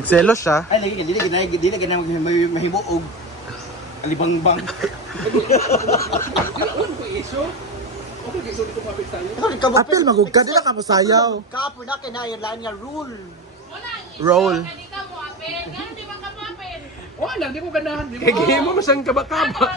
Nagselos siya. Ay, lagi ka mahimuog. Alibangbang. Apil, magugka din ka masayaw. Kapo na kinailan niya rule. Roll. Oh, lang, di ko ganahan. Kaya mo masang kabakaba.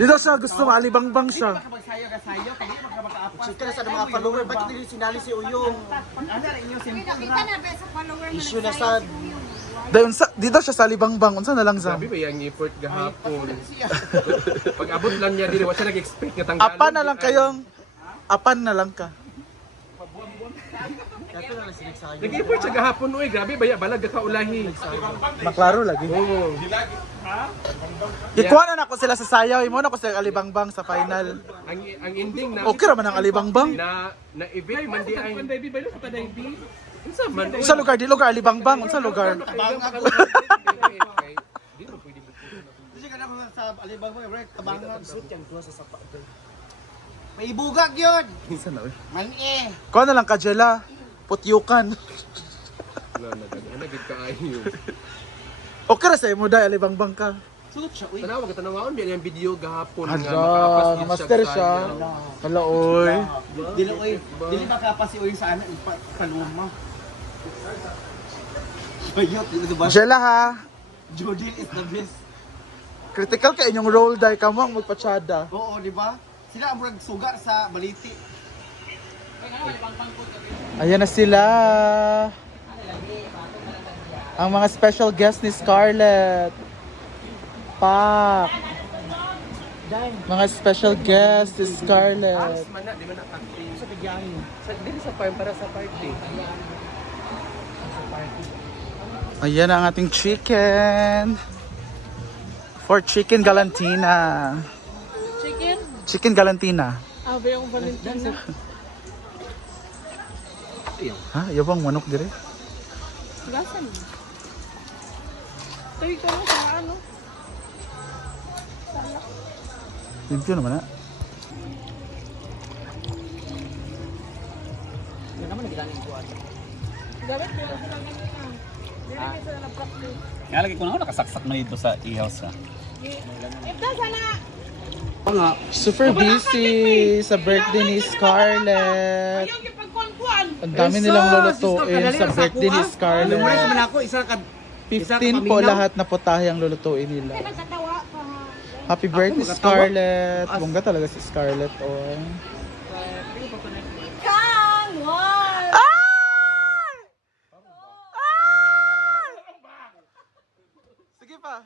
Dito siya, gusto malibangbang siya. Kapagsayo ka sayo, kaya makakapag-apas. Chika na sa mga follower, bakit hindi sinali si Uyong? Ano rin yung simple Nakita na ba sa follower na Issue na nagsayo sad. si Uyong? Dito siya sa libangbang. Unsa na lang sa? Sabi ba yung effort gahapon? Pag abot lang niya, di wala siya nag-expect nga tanggalan. Apan na lang kayong. Apan na lang ka. Kato na lang sinagsayo. Nag-effort siya gahapon, uy. Grabe ba yan? Balag ka ulahi. Maklaro lagi. Oo. Ikuha na ako sila sa sayaw. Imo na ko sila alibangbang sa final. Ang ending na... Okay raman ang alibangbang. Na-event man di ay... Panday ba yun? Panday B? Unsa man? Unsa lugar? Di lugar alibangbang. Unsa lugar? Tabang ako. Di mo pwede mo. Kasi ka na sa alibang mo, right? Tabangan. Sweet yung tuwa sa sapa. May ibugag yun. Unsa na? Mani. Kuha na lang ka jela. Putyukan. Ano gid ka ayo. Okay ra sa imo dai alibangbang ka. Suot siya, uy. Tanaw ka tanawon biya yung video gahapon nga Hala, makaapas gid master siya. Hala oy. Dili, uy. Dili makapasi, uy, sa ano, paluma. Bayot, dito ba? Jela ha. Jodil is the best. Critical ka inyong role dai kamo ang magpatsyada. Oo, di ba? Sila ang murag suga sa baliti. Ayan na sila. Ang mga special guest ni Scarlett. Pak. Mga special guest ni Scarlett. Man na, di man acting. Sa bigyahin. Sa din sa farm para sa party. Ayan ang ating chicken. For chicken galantina. Chicken? Chicken galantina. Ah, ba yung Valentina? Ha? Ayaw bang manok dire? Gasan. Tayo ka mo sa ano? Limpyo naman ha? Yan naman nagilaning buwan. Dapat yun sila ganyan. Dili ka sila na-practice. Kaya lagi ko na ako nakasaksak na dito sa e-house ka. Ito sana! Super busy sa birthday ni Scarlett. Ayaw yung pagkuhan-kuhan! Ang dami nilang lulutuin sa birthday ni Scarlett. naman ako, isa ka 15 po lahat na putahe ang lulutuin nila. Nagkatawa pa. Happy birthday Scarlett. Bongga talaga si Scarlett. Oh. Kang! One! Sige pa.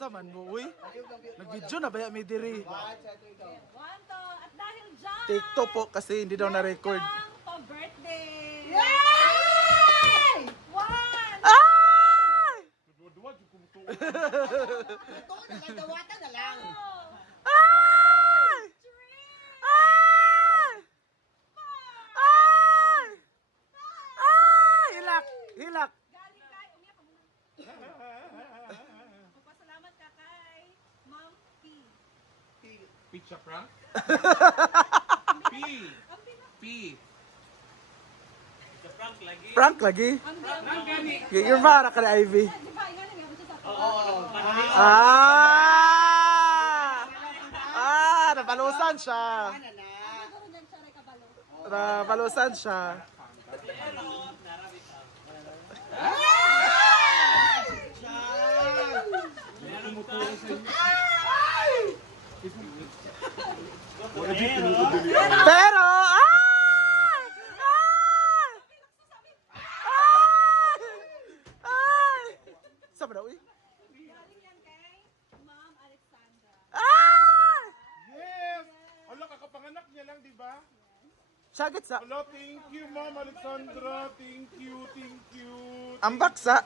Saman mo, uy. Nag-video na ba may diri? One to! At dahil dyan, Take two po kasi hindi daw na-record. Kang pa-birthday! Yay! One! Hilak! Hilak! Galing kay, umiyak ka muna. Magpasalamat ka kay Ma'am P. Pizza prank? P. P. Prank lagi? Gigil ba ka ni Ivy? Di ba, nga nang siya sa Napalusan siya. Siguro dyan siya rin kabalo. Napalusan siya. Pero, Sabi daw, Galing yan kay Ma'am Alexandra. Yes! Ala, kakapanganak niya lang, di ba? Sagit sa. Hello, thank you, Ma'am Alexandra. Thank you, thank you. Ang baksa.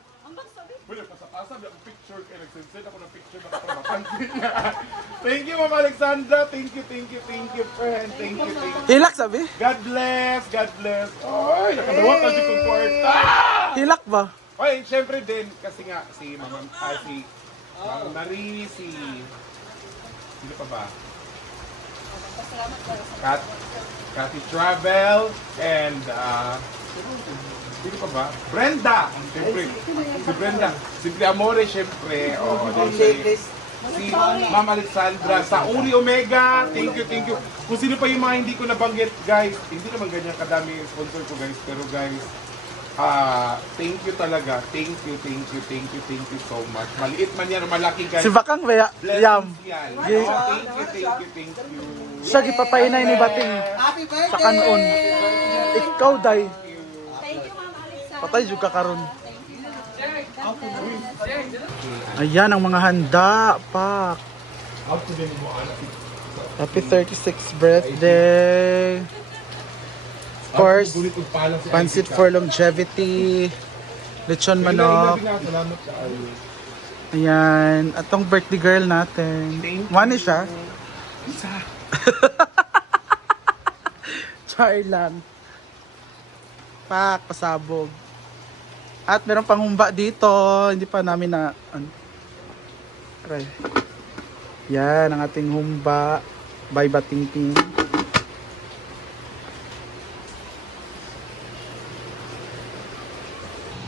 Wala, pasapasa, may picture kayo. Nagsensend ako ng picture na kapapansin niya. Thank you, Ma'am Alexandra. Thank you, friend. Thank you. Hilak sabi? God bless, God bless. Ay, nakadawat na si kong kwarta. Hilak ba? Ay, syempre din, kasi nga, si Ma'am Marie, sino pa ba? Cathy Travel, and, sino pa ba? Brenda! Siyempre, si Brenda. Simple Amore, siyempre. Si Ma'am Alexandra sa Uri Omega. Thank you. Kung sino pa yung mga hindi ko nabanggit, guys, hindi naman ganyan kadami yung sponsor ko, guys. Pero guys, thank you talaga. Thank you so much. Maliit man yan o malaki, guys. Si Bakang Baya. Yam. Blessings yan. Yes. Thank you. Siya gipapainay ni Bating. Happy birthday! Sa kanon. Ikaw, Day. Thank you, Ma'am Alexa. Patay juga karon. Ayan ang mga handa, pak. Happy 36th birthday. Of course, pancit for longevity, lechon manok. Salamat sa ayo. Ayan, atong birthday girl natin. One siya. Isa. Char lang. Pak, pasabog. At meron pang humba dito. Hindi pa namin na... Aray. Yan, ang ating humba. By Batingting.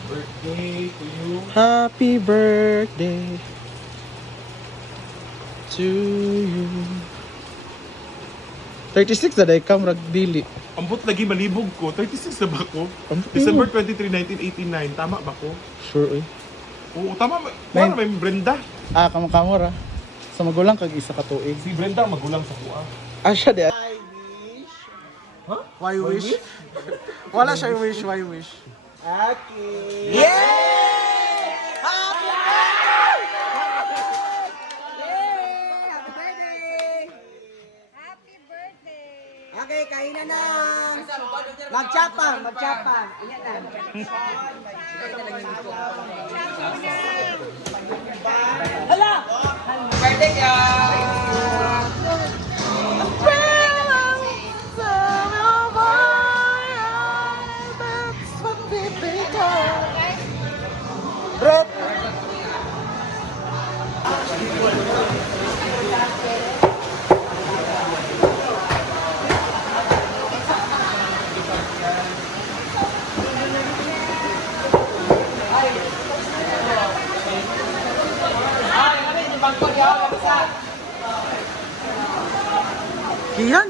Birthday to you. Happy birthday to you. 36 na day kam ragdili. Ambot lagi malibog ko. 36 na ba ko? Ambot December 23, 1989. Tama ba ko? Sure eh. Oo, tama. Wala may Brenda. Kamera. Sa magulang kag isa ka tuig. Si Brenda magulang sa kuha. Siya di. I wish. Why wish? Wala siya wish, why wish? Aki. Happy birthday! Okay, kainan na. Magchapang. Ingat na. Brett! Kian?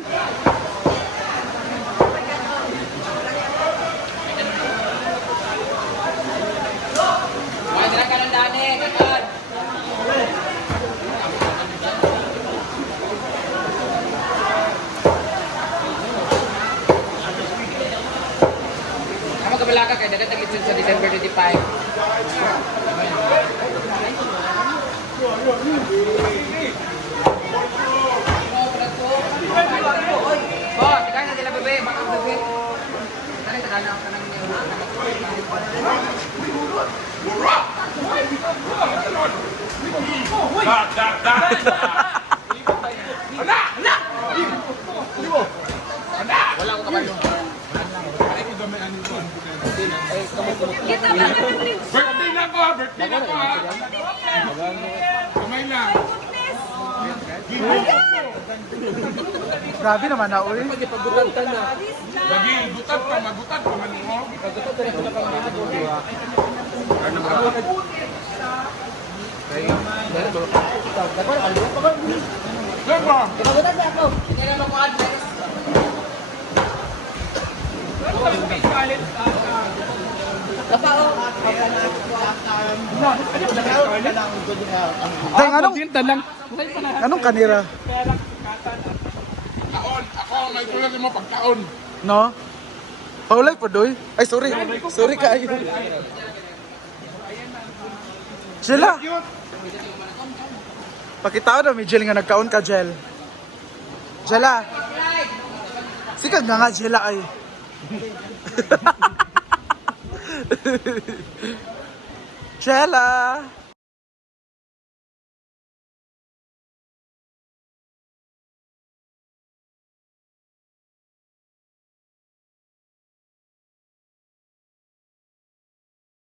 Kamu ke belakang kayak dagat lagi sa December 25. Oh, tekan na sila bebe, baka bebe. Tara tekan na ako nang wala ko kabalo. Kita ba ka ng lips? Birthday na ko ha! Kamay lang. Grabe naman na uli. Lagi, gutat ka man mo. Ano ba? Diba? Hindi na mag-address. Dang, anong kanira? Taon, ako may tulad mo pagtaon. No? Paulay po doy. Ay, sorry. Sorry kayo. Sila. Pakitao na may gel nga nagkaon ka gel. Jela. Sikag nga sila ay. Chela!